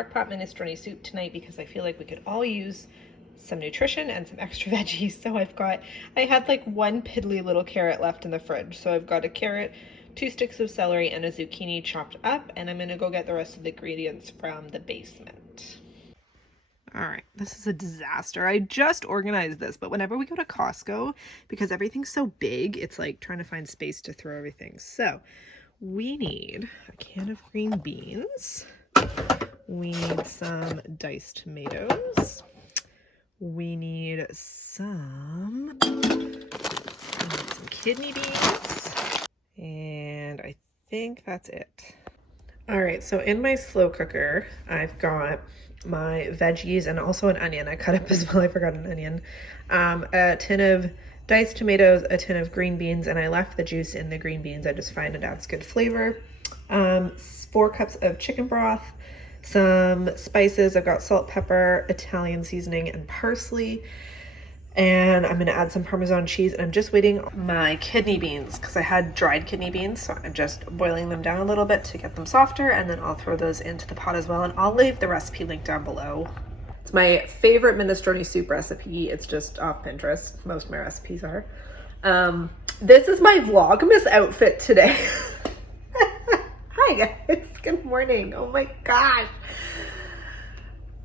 crock-pot minestrone soup tonight because I feel like we could all use some nutrition and some extra veggies. So I had like one piddly little carrot left in the fridge. So I've got a carrot, 2 sticks of celery, and a zucchini chopped up, and I'm gonna go get the rest of the ingredients from the basement. All right, this is a disaster. I just organized this, but whenever we go to Costco, because everything's so big, it's like trying to find space to throw everything. So we need a can of green beans. We need some diced tomatoes. We need some kidney beans. And I think that's it. All right, so in my slow cooker, I've got my veggies and also an onion. I cut up as well, I forgot an onion. A tin of diced tomatoes, a tin of green beans, and I left the juice in the green beans. I just find it adds good flavor. 4 cups of chicken broth, some spices. I've got salt, pepper, Italian seasoning, and parsley. And I'm gonna add some Parmesan cheese, and I'm just waiting on my kidney beans because I had dried kidney beans, so I'm just boiling them down a little bit to get them softer, and then I'll throw those into the pot as well, and I'll leave the recipe link down below. It's my favorite minestrone soup recipe. It's just off Pinterest. Most of my recipes are. This is my Vlogmas outfit today. Hi guys, good morning. Oh my gosh.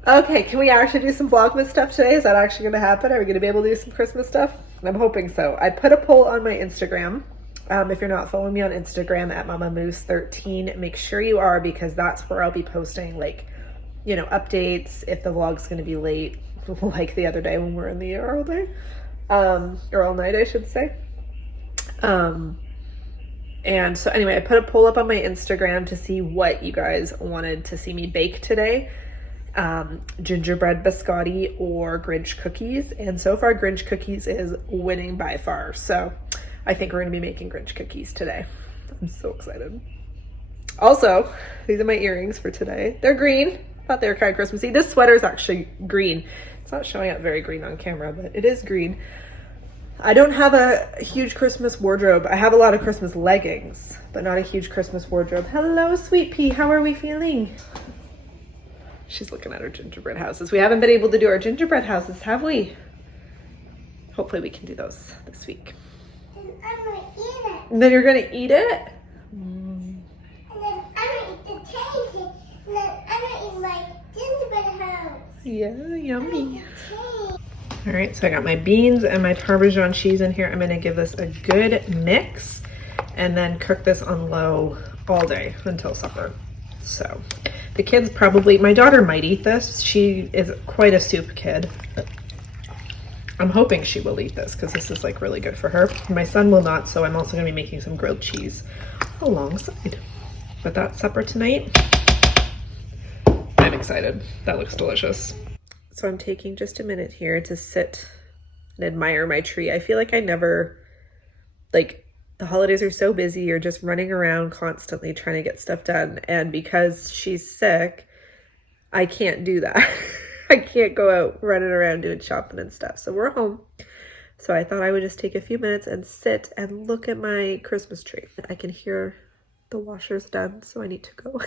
Okay, can we actually do some Vlogmas stuff today? Is that actually gonna happen? Are we gonna be able to do some Christmas stuff? I'm hoping so. I put a poll on my Instagram. If you're not following me on Instagram at mamamoose13, make sure you are, because that's where I'll be posting, like, you know, updates if the vlog's gonna be late, like the other day when we're in the air all day, or all night, I should say. And so anyway, I put a poll up on my Instagram to see what you guys wanted to see me bake today. Gingerbread biscotti or Grinch cookies, and so far Grinch cookies is winning by far, so I think we're gonna be making Grinch cookies today. I'm so excited. Also, these are my earrings for today. They're green. Thought they were kind of Christmassy. This sweater is actually green. It's not showing up very green on camera, but it is green. I don't have a huge Christmas wardrobe. I have a lot of Christmas leggings, but not a huge Christmas wardrobe. Hello, sweet pea. How are we feeling? She's looking at her gingerbread houses. We haven't been able to do our gingerbread houses, have we? Hopefully we can do those this week. And I'm gonna eat it. And then you're gonna eat it? And then I'm gonna eat the cake. And then I'm gonna eat my gingerbread house. Yeah, yummy. All right, so I got my beans and my Parmesan cheese in here. I'm gonna give this a good mix and then cook this on low all day until supper. So the kids probably, my daughter might eat this. She is quite a soup kid. I'm hoping she will eat this because this is like really good for her. My son will not, so I'm also gonna be making some grilled cheese alongside. But that's supper tonight. I'm excited. That looks delicious. So I'm taking just a minute here to sit and admire my tree. I feel like I never, like, the holidays are so busy, you're just running around constantly trying to get stuff done. And because she's sick, I can't do that. I can't go out running around doing shopping and stuff. So we're home. So I thought I would just take a few minutes and sit and look at my Christmas tree. I can hear the washer's done, so I need to go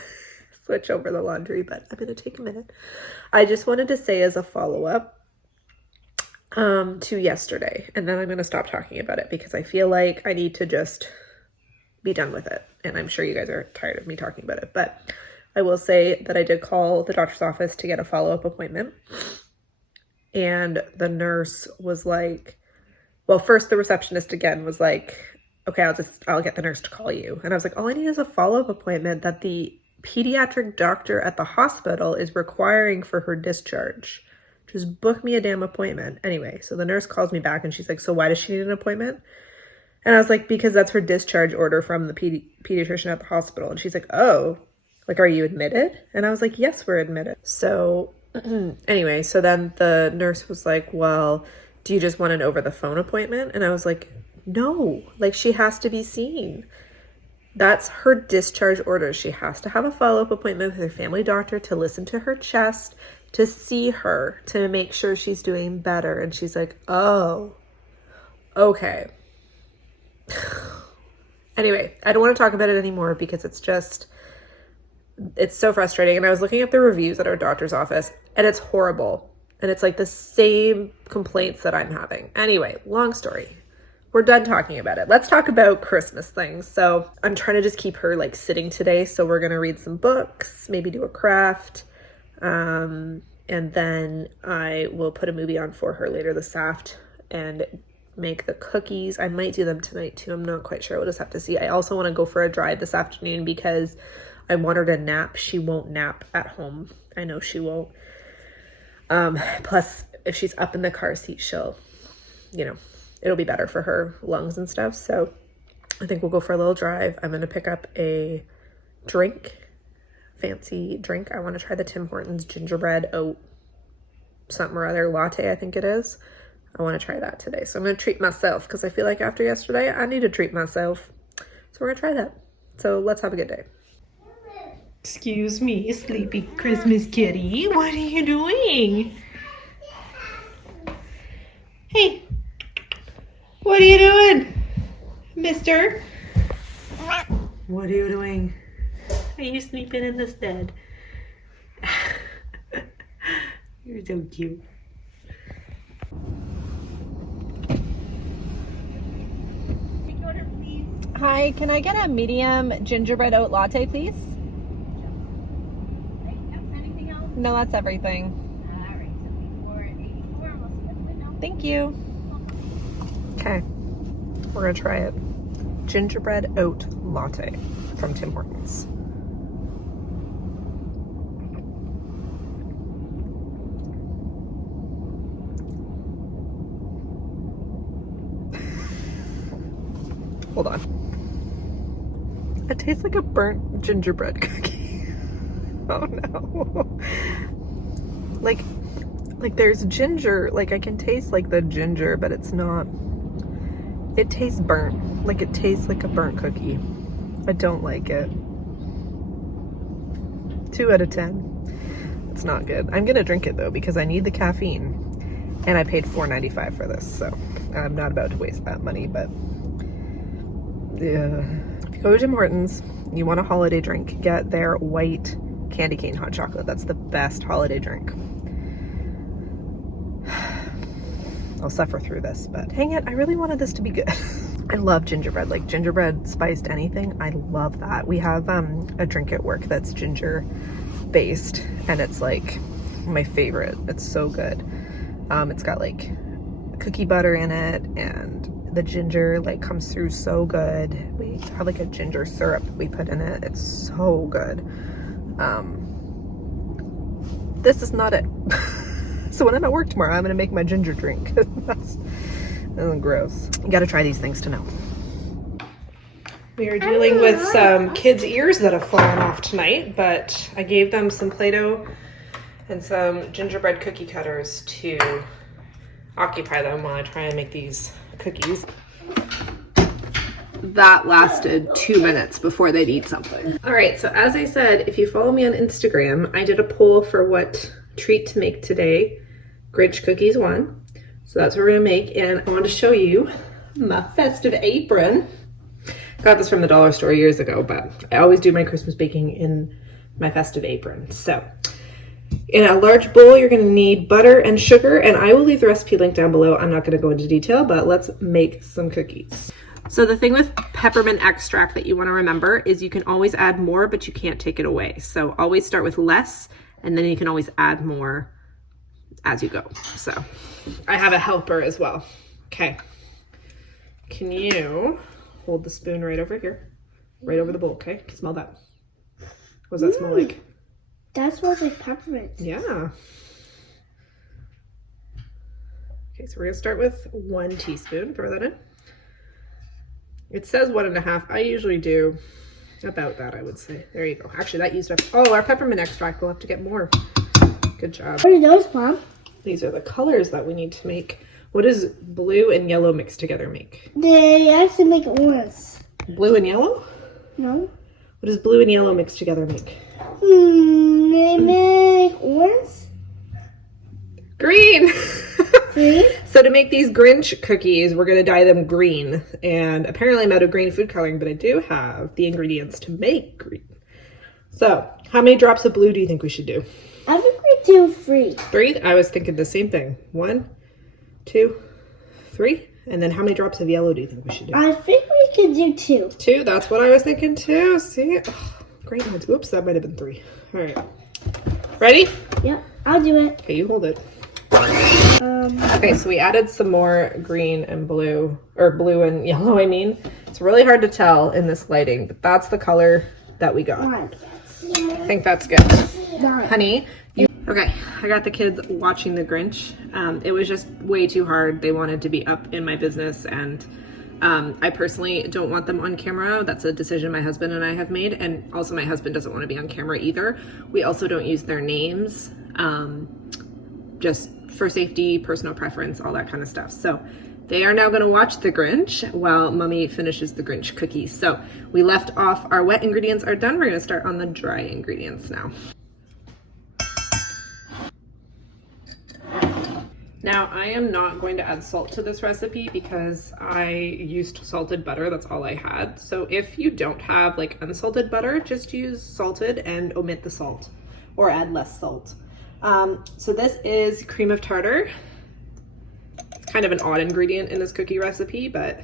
switch over the laundry, but I'm gonna take a minute. I just wanted to say as a follow-up to yesterday, and then I'm gonna stop talking about it because I feel like I need to just be done with it, and I'm sure you guys are tired of me talking about it, but I will say that I did call the doctor's office to get a follow-up appointment, and the nurse was like, well, first the receptionist again was like, okay, I'll get the nurse to call you. And I was like, all I need is a follow-up appointment that the pediatric doctor at the hospital is requiring for her discharge. Just book me a damn appointment. Anyway, so the nurse calls me back and she's like, so why does she need an appointment? And I was like, because that's her discharge order from the pediatrician at the hospital. And she's like, oh, like, are you admitted? And I was like, yes, we're admitted. So anyway, so then the nurse was like, well, do you just want an over the phone appointment? And I was like, no, like, she has to be seen. That's her discharge order. She has to have a follow-up appointment with her family doctor to listen to her chest, to see her, to make sure she's doing better. And she's like, oh, okay. Anyway, I don't want to talk about it anymore because it's just, It's so frustrating. And I was looking at the reviews at our doctor's office, and it's horrible. And it's like the same complaints that I'm having. Anyway, long story. We're done talking about it. Let's talk about Christmas things. So I'm trying to just keep her like sitting today. So we're going to read some books, maybe do a craft. And then I will put a movie on for her later this afternoon and make the cookies. I might do them tonight too. I'm not quite sure. We'll just have to see. I also want to go for a drive this afternoon because I want her to nap. She won't nap at home. I know she won't. Plus, if she's up in the car seat, she'll, you know, it'll be better for her lungs and stuff. So I think we'll go for a little drive. I'm going to pick up a fancy drink. I want to try the Tim Hortons gingerbread oat something or other latte, I think it is. I want to try that today. So I'm going to treat myself because I feel like after yesterday, I need to treat myself. So we're going to try that. So let's have a good day. Excuse me, sleepy Christmas kitty. What are you doing? Hey, what are you doing, mister? What are you doing? Are you sleeping in this bed? You're so cute. Hi, can I get a medium gingerbread oat latte, please? Anything else? No, that's everything. All right, so 84, we'll see at the window. Thank you. Okay, we're gonna try it. Gingerbread oat latte from Tim Hortons. Hold on. It tastes like a burnt gingerbread cookie. Oh no. Like there's ginger, like I can taste like the ginger, but it's not, it tastes burnt. Like it tastes like a burnt cookie. I don't like it. 2 out of 10. It's not good. I'm gonna drink it though because I need the caffeine and I paid $4.95 for this, so I'm not about to waste that money, but yeah. If you go to Tim Hortons, you want a holiday drink, get their white candy cane hot chocolate. That's the best holiday drink. I'll suffer through this, but dang it, I really wanted this to be good. I love gingerbread, like gingerbread spiced anything. I love that. We have a drink at work that's ginger based and it's like my favorite. It's so good. It's got like cookie butter in it and the ginger like comes through so good. We have like a ginger syrup we put in it. It's so good. This is not it. So when I'm at work tomorrow, I'm gonna make my ginger drink. That's gross. You gotta try these things to know. We are dealing with some kids' ears that have fallen off tonight, but I gave them some Play-Doh and some gingerbread cookie cutters to occupy them while I try and make these cookies. That lasted 2 minutes before they'd eat something. All right, so as I said, if you follow me on Instagram, I did a poll for what treat to make today. Grinch cookies won. So that's what we're gonna make, and I want to show you my festive apron. Got this from the dollar store years ago, but I always do my Christmas baking in my festive apron. So in a large bowl, you're gonna need butter and sugar, and I will leave the recipe link down below. I'm not gonna go into detail, but let's make some cookies. So the thing with peppermint extract that you wanna remember is you can always add more, but you can't take it away. So always start with less, and then you can always add more as you go. So I have a helper as well. Okay. Can you hold the spoon right over here, right over the bowl, okay? Smell that. What does that smell like? That smells like peppermint. Yeah. Okay, so we're gonna start with 1 teaspoon, throw that in. It says 1.5. I usually do about that, I would say. There you go. Actually, that used up, oh, our peppermint extract, we'll have to get more. Good job. What are those, Mom? These are the colors that we need to make. What does blue and yellow mixed together make? They actually make orange. Blue and yellow? No? What does blue and yellow mixed together make? They make orange? Green! Green? So to make these Grinch cookies, we're gonna dye them green. And apparently I'm out of green food coloring, but I do have the ingredients to make green. So, how many drops of blue do you think we should do? I think we do 3. 3? I was thinking the same thing. 1, 2, 3. And then how many drops of yellow do you think we should do? I think we could do 2. 2? That's what I was thinking too. See? Oh, great ones. Oops, that might have been 3. All right. Ready? Yep, I'll do it. Okay, you hold it. Okay, so we added some more green and blue, or blue and yellow, I mean. It's really hard to tell in this lighting, but that's the color that we got. I think that's good. Honey, okay, I got the kids watching The Grinch. It was just way too hard. They wanted to be up in my business, and I personally don't want them on camera. That's a decision my husband and I have made, and also my husband doesn't want to be on camera either. We also don't use their names, just for safety, personal preference, all that kind of stuff. So they are now going to watch The Grinch while Mommy finishes the Grinch cookies. So we left off, our wet ingredients are done. We're going to start on the dry ingredients now. Now, I am not going to add salt to this recipe because I used salted butter. That's all I had. So if you don't have like unsalted butter, just use salted and omit the salt or add less salt. So this is cream of tartar. It's kind of an odd ingredient in this cookie recipe, but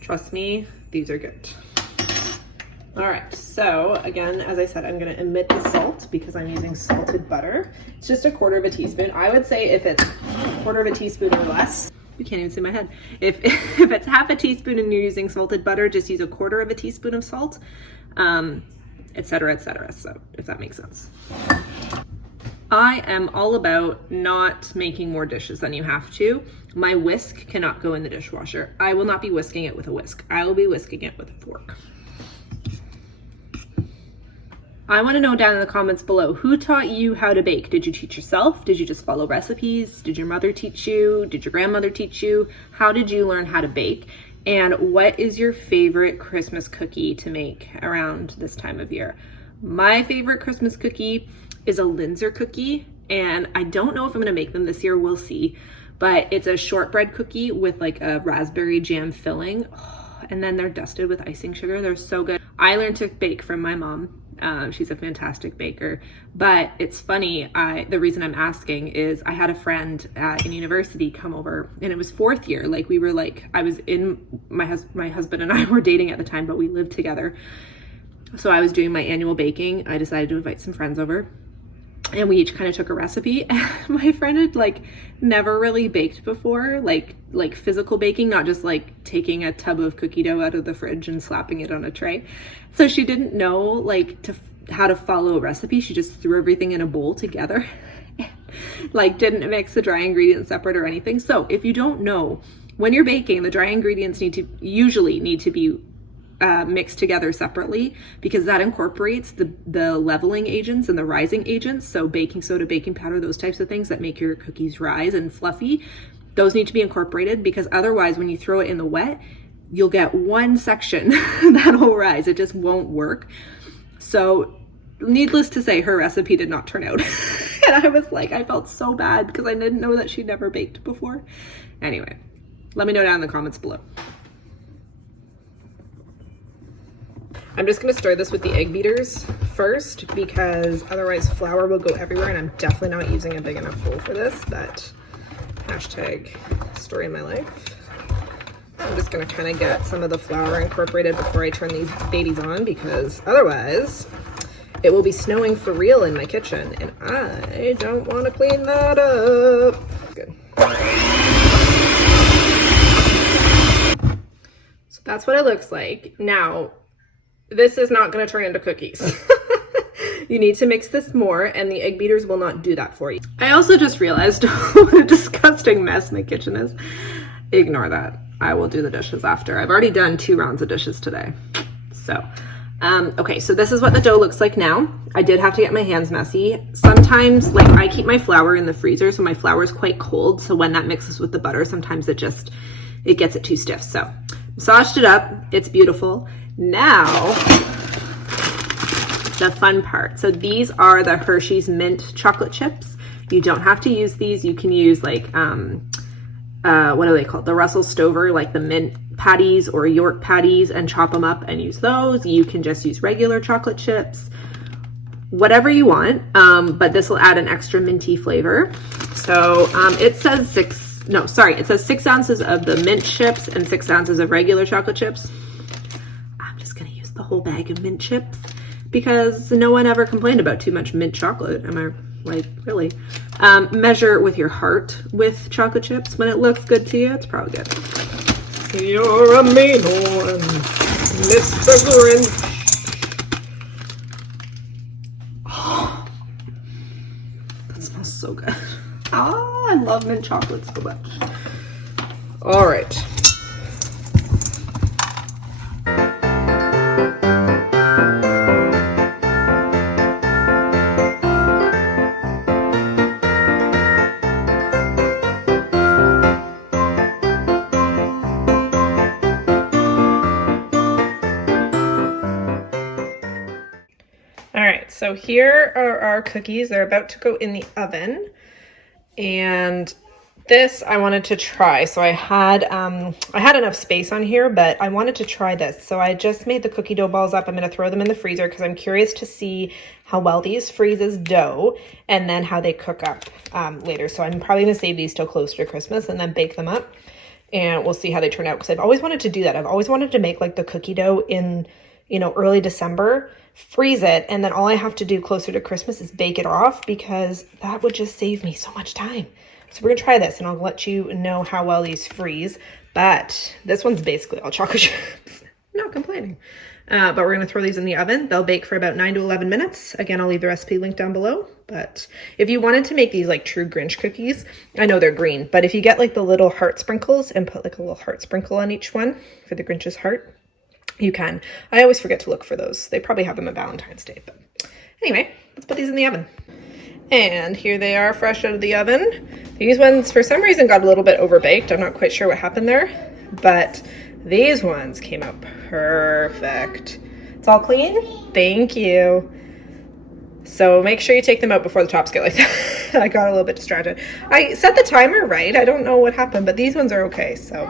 trust me, these are good. All right, so again, as I said, I'm gonna omit the salt because I'm using salted butter. It's just 1/4 teaspoon. I would say if it's 1/4 teaspoon or less, you can't even see my head. If it's 1/2 teaspoon and you're using salted butter, just use 1/4 teaspoon of salt, etc., etc. So if that makes sense. I am all about not making more dishes than you have to. My whisk cannot go in the dishwasher. I will not be whisking it with a whisk. I will be whisking it with a fork. I want to know down in the comments below, who taught you how to bake? Did you teach yourself? Did you just follow recipes? Did your mother teach you? Did your grandmother teach you? How did you learn how to bake? And what is your favorite Christmas cookie to make around this time of year? My favorite Christmas cookie is a Linzer cookie, and I don't know if I'm gonna make them this year, we'll see. But it's a shortbread cookie with like a raspberry jam filling. Oh, and then they're dusted with icing sugar. They're so good. I learned to bake from my mom. She's a fantastic baker. But it's funny, the reason I'm asking is I had a friend in university come over, and it was 4th year. Like we were like, I was in, my husband and I were dating at the time, but we lived together. So I was doing my annual baking. I decided to invite some friends over, and we each kind of took a recipe. My friend had like never really baked before, like physical baking, not just like taking a tub of cookie dough out of the fridge and slapping it on a tray. So she didn't know like how to follow a recipe. She just threw everything in a bowl together, like didn't mix the dry ingredients separate or anything. So if you don't know, when you're baking, the dry ingredients usually need to be mixed together separately, because that incorporates the leveling agents and the rising agents. So baking soda, baking powder, those types of things that make your cookies rise and fluffy, those need to be incorporated, because otherwise when you throw it in the wet, you'll get one section that'll rise. It just won't work. So needless to say, her recipe did not turn out. And I was like, I felt so bad because I didn't know that she'd never baked before. Anyway, let me know down in the comments below. I'm just gonna stir this with the egg beaters first, because otherwise flour will go everywhere, and I'm definitely not using a big enough bowl for this, but hashtag story of my life. I'm just gonna kind of get some of the flour incorporated before I turn these babies on, because otherwise it will be snowing for real in my kitchen, and I don't want to clean that up. Good. So that's what it looks like. Now, this is not going to turn into cookies. You need to mix this more, and the egg beaters will not do that for you. I also just realized what a disgusting mess my kitchen is. Ignore that. I will do the dishes after. I've already done 2 rounds of dishes today. So, okay, so this is what the dough looks like now. I did have to get my hands messy. Sometimes, like, I keep my flour in the freezer, so my flour is quite cold. So when that mixes with the butter, sometimes it gets it too stiff. So, massaged it up. It's beautiful. Now, the fun part. So these are the Hershey's mint chocolate chips. You don't have to use these. You can use like, what do they call it? The Russell Stover, like the mint patties or York patties and chop them up and use those. You can just use regular chocolate chips, whatever you want, but this will add an extra minty flavor. So it says 6 ounces of the mint chips and 6 ounces of regular chocolate chips. I'm just gonna use the whole bag of mint chips because no one ever complained about too much mint chocolate. Am I like, really? Measure with your heart with chocolate chips. When it looks good to you, it's probably good. You're a mean one, Mr. Grinch. Oh, that smells so good. Oh, I love mint chocolate so much. All right. So here are our cookies. They're about to go in the oven. And this I wanted to try. So I had enough space on here, but I wanted to try this. So I just made the cookie dough balls up. I'm going to throw them in the freezer because I'm curious to see how well these freeze as dough and then how they cook up later. So I'm probably going to save these till closer to Christmas and then bake them up. And we'll see how they turn out because I've always wanted to do that. I've always wanted to make like the cookie dough in, you know, early December, freeze it, and then all I have to do closer to Christmas is bake it off because that would just save me so much time. So we're gonna try this and I'll let you know how well these freeze. But this one's basically all chocolate chips. Not complaining. But we're gonna throw these in the oven. They'll bake for about 9 to 11 minutes. Again, I'll leave the recipe link down below. But if you wanted to make these like true Grinch cookies, I know they're green, but if you get like the little heart sprinkles and put like a little heart sprinkle on each one for the Grinch's heart, you can. I always forget to look for those. They probably have them at Valentine's Day. But anyway, let's put these in the oven. And here they are fresh out of the oven. These ones, for some reason, got a little bit overbaked. I'm not quite sure what happened there. But these ones came out perfect. It's all clean? Thank you. So make sure you take them out before the tops get like that. I got a little bit distracted. I set the timer right. I don't know what happened, but these ones are okay, so.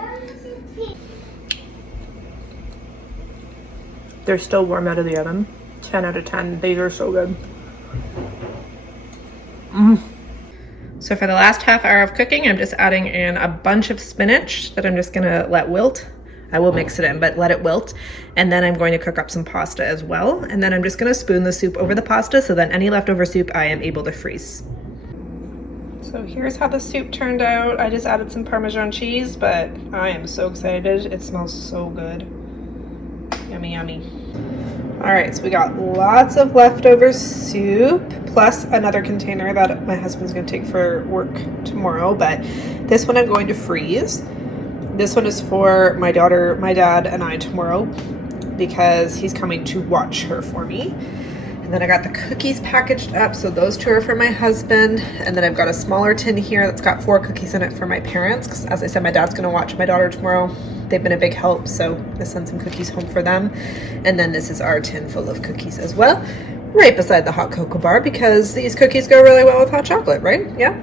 They're still warm out of the oven. 10 out of 10. These are so good. So for the last half hour of cooking, I'm just adding in a bunch of spinach that I'm just gonna let wilt. I will mix it in, but let it wilt. And then I'm going to cook up some pasta as well. And then I'm just gonna spoon the soup over the pasta so that any leftover soup I am able to freeze. So here's how the soup turned out. I just added some Parmesan cheese, but I am so excited. It smells so good. Yummy, yummy. All right, so we got lots of leftover soup, plus another container that my husband's gonna take for work tomorrow, but this one I'm going to freeze. This one is for my daughter, my dad, and I tomorrow because he's coming to watch her for me. And then I got the cookies packaged up, so those two are for my husband. And then I've got a smaller tin here that's got 4 cookies in it for my parents, because as I said, my dad's gonna watch my daughter tomorrow. They've been a big help, so I'm gonna send some cookies home for them. And then this is our tin full of cookies as well, right beside the hot cocoa bar, because these cookies go really well with hot chocolate, right? Yeah.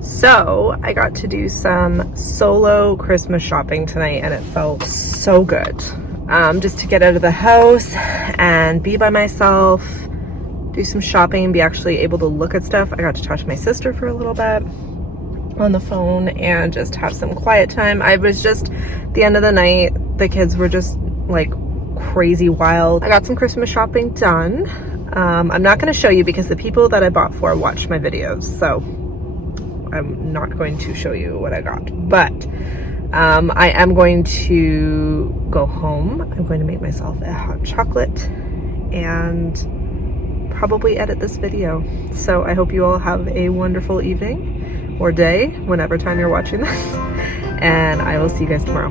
So I got to do some solo Christmas shopping tonight, and it felt so good. Just to get out of the house and be by myself, do some shopping, be actually able to look at stuff. I got to talk to my sister for a little bit on the phone and just have some quiet time. I was just, at the end of the night, the kids were just like crazy wild. I got some Christmas shopping done. I'm not going to show you because the people that I bought for watched my videos, so I'm not going to show you what I got. But I am going to go home. I'm going to make myself a hot chocolate and probably edit this video. So I hope you all have a wonderful evening or day, whenever time you're watching this. And I will see you guys tomorrow.